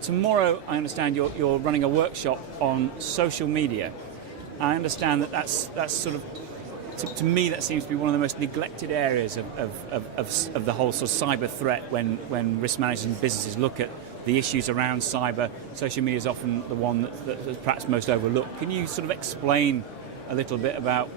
Tomorrow, I understand you're running a workshop on social media. I understand that's sort of, to me, that seems to be one of the most neglected areas of the whole sort of cyber threat when risk managers and businesses look at the issues around cyber. Social media is often the one that's perhaps most overlooked. Can you sort of explain a little bit about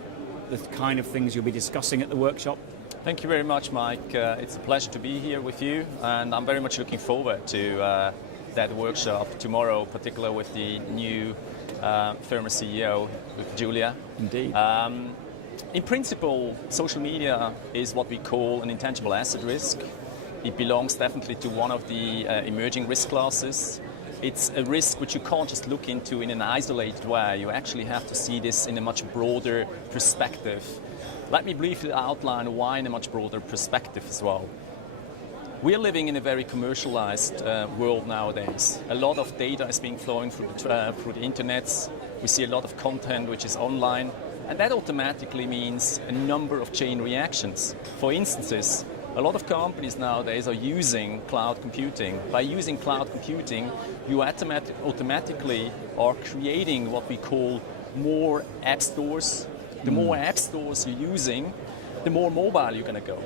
the kind of things you'll be discussing at the workshop? Thank you very much, Mike. It's a pleasure to be here with you, and I'm very much looking forward to that workshop tomorrow, particularly with the new Ferma CEO, with Julia. Indeed. In principle, social media is what we call an intangible asset risk. It belongs definitely to one of the emerging risk classes. It's a risk which you can't just look into in an isolated way. You actually have to see this in a much broader perspective. Let me briefly outline why in a much broader perspective as well. We're living in a very commercialized world nowadays. A lot of data is being flowing through the internets. We see a lot of content which is online, and that automatically means a number of chain reactions. For instances, a lot of companies nowadays are using cloud computing. By using cloud computing, you automatically are creating what we call more app stores. The more app stores you're using, the more mobile you're going to go.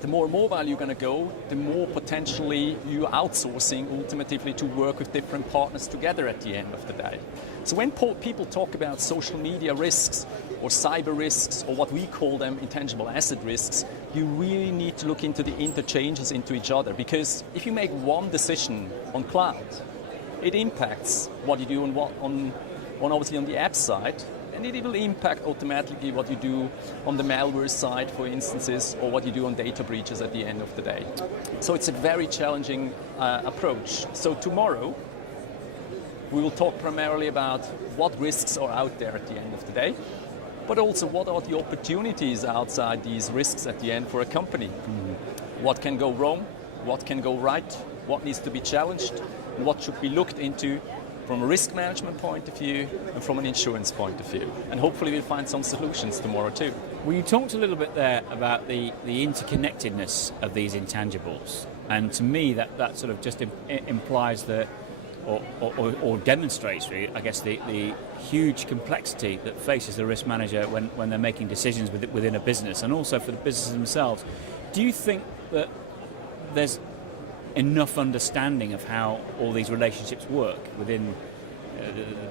The more mobile you're going to go, the more potentially you're outsourcing ultimately to work with different partners together at the end of the day. So when people talk about social media risks or cyber risks or what we call them intangible asset risks, you really need to look into the interchanges into each other, because if you make one decision on cloud, it impacts what you do on obviously on the app side, and it will impact automatically what you do on the malware side, for instances, or what you do on data breaches at the end of the day. So it's a very challenging approach. So tomorrow, we will talk primarily about what risks are out there at the end of the day, but also what are the opportunities outside these risks at the end for a company. What can go wrong, what can go right, what needs to be challenged, and what should be looked into from a risk management point of view and from an insurance point of view. And hopefully we'll find some solutions tomorrow too. Well, you talked a little bit there about the interconnectedness of these intangibles. And to me, that sort of just implies that, or demonstrates, really, I guess, the huge complexity that faces the risk manager when they're making decisions within a business, and also for the businesses themselves. Do you think that there's enough understanding of how all these relationships work within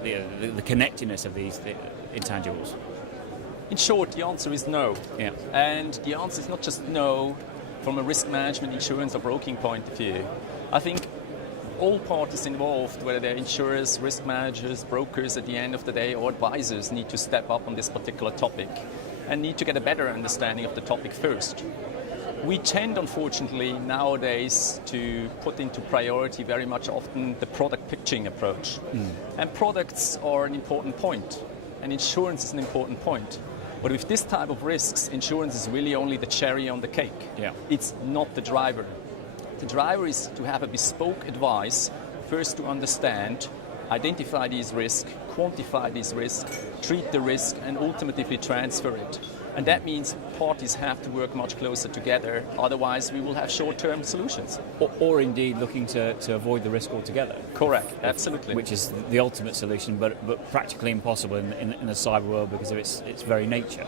the connectedness of these intangibles? In short, the answer is no. Yeah. And the answer is not just no from a risk management, insurance or broking point of view. I think all parties involved, whether they're insurers, risk managers, brokers at the end of the day, or advisors, need to step up on this particular topic and need to get a better understanding of the topic first. We tend, unfortunately, nowadays to put into priority very much often the product pitching approach. And products are an important point, and insurance is an important point. But with this type of risks, insurance is really only the cherry on the cake. Yeah. It's not the driver. The driver is to have a bespoke advice, first to understand, identify these risks, quantify these risks, treat the risk, and ultimately transfer it. And that means parties have to work much closer together, otherwise we will have short-term solutions. Or indeed looking to avoid the risk altogether. Correct, absolutely. Which is the ultimate solution, but practically impossible in the cyber world because of its very nature.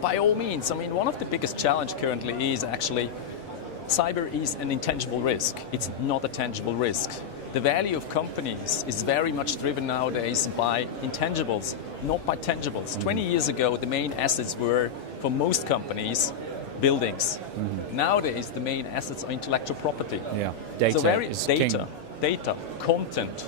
By all means, I mean, one of the biggest challenges currently is actually cyber is an intangible risk. It's not a tangible risk. The value of companies is very much driven nowadays by intangibles, not by tangibles. 20 years ago, the main assets were, for most companies, buildings. Nowadays, the main assets are intellectual property. Yeah, data so is king. Data, content,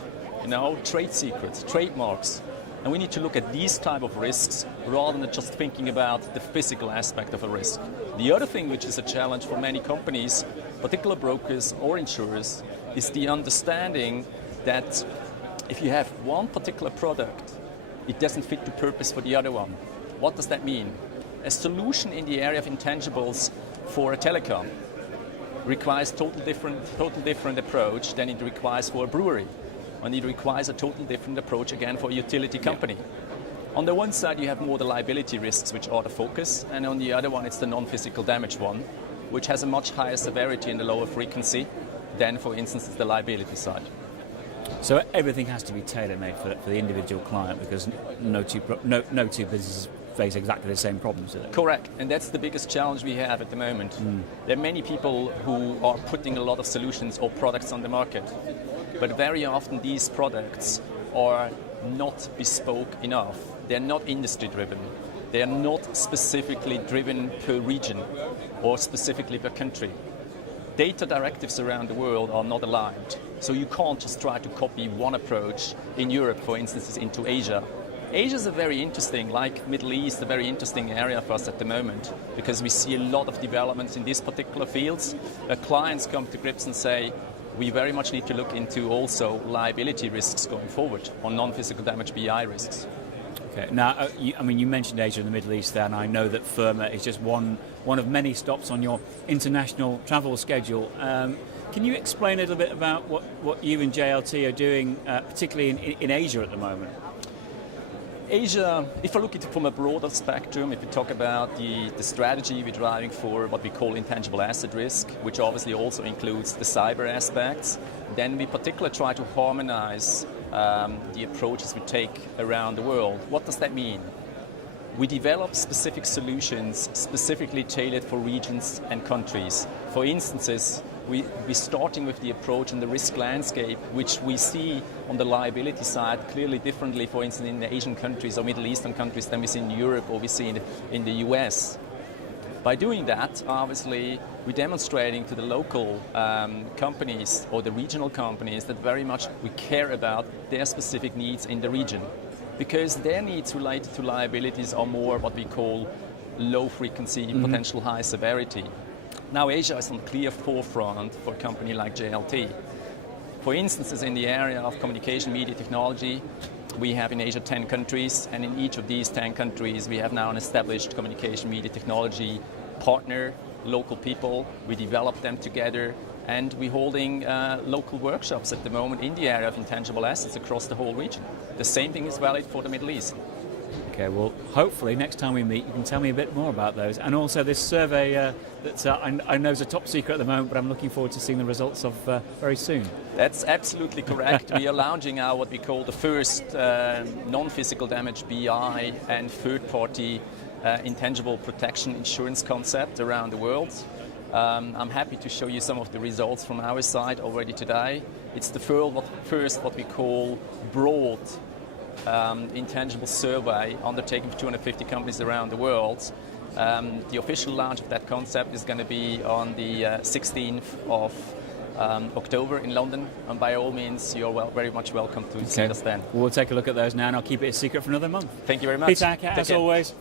trade secrets, trademarks. And we need to look at these type of risks rather than just thinking about the physical aspect of a risk. The other thing which is a challenge for many companies, particular brokers or insurers, is the understanding that if you have one particular product, it doesn't fit the purpose for the other one. What does that mean? A solution in the area of intangibles for a telecom requires totally different approach than it requires for a brewery. And it requires a totally different approach again for a utility company. Yeah. On the one side you have more the liability risks which are the focus, and on the other one it's the non-physical damage one. which has a much higher severity and a lower frequency than, for instance, the liability side. So everything has to be tailor-made for the individual client, because no two businesses face exactly the same problems, do they? Correct, and that's the biggest challenge we have at the moment. There are many people who are putting a lot of solutions or products on the market, but very often these products are not bespoke enough. They're not industry-driven. They are not specifically driven per region or specifically per country. Data directives around the world are not aligned, so you can't just try to copy one approach in Europe, for instance, into Asia. Asia is a very interesting, like Middle East, a very interesting area for us at the moment, because we see a lot of developments in these particular fields. Clients come to grips and say, we very much need to look into also liability risks going forward, on non-physical damage BI risks. Okay. Now, you mentioned Asia and the Middle East there, and I know that Ferma is just one of many stops on your international travel schedule. Can you explain a little bit about what you and JLT are doing, particularly in Asia at the moment? Asia, if I look at it from a broader spectrum, if we talk about the strategy we're driving for what we call intangible asset risk, which obviously also includes the cyber aspects, then we particularly try to harmonize the approaches we take around the world. What does that mean? We develop specific solutions specifically tailored for regions and countries. For instances, we're starting with the approach and the risk landscape, which we see on the liability side clearly differently, for instance, in the Asian countries or Middle Eastern countries than we see in Europe or we see in the US. By doing that, obviously, we're demonstrating to the local companies or the regional companies that very much we care about their specific needs in the region, because their needs related to liabilities are more what we call low frequency, potential high severity. Now, Asia is on clear forefront for a company like JLT. For instance, in the area of communication media technology, we have in Asia 10 countries, and in each of these 10 countries we have now an established communication media technology partner, local people. We develop them together, and we're holding local workshops at the moment in the area of intangible assets across the whole region. The same thing is valid for the Middle East. Okay, well, hopefully next time we meet you can tell me a bit more about those, and also this survey that I know is a top secret at the moment, but I'm looking forward to seeing the results of very soon. That's absolutely correct. We are launching now what we call the first non-physical damage BI and third-party intangible protection insurance concept around the world. I'm happy to show you some of the results from our side already today. It's the first what we call broad intangible survey undertaken for 250 companies around the world. The official launch of that concept is going to be on the 16th of October in London, and by all means you're very much welcome to see us then. We'll take a look at those now, and I'll keep it a secret for another month. Thank you very much. Peter, as always.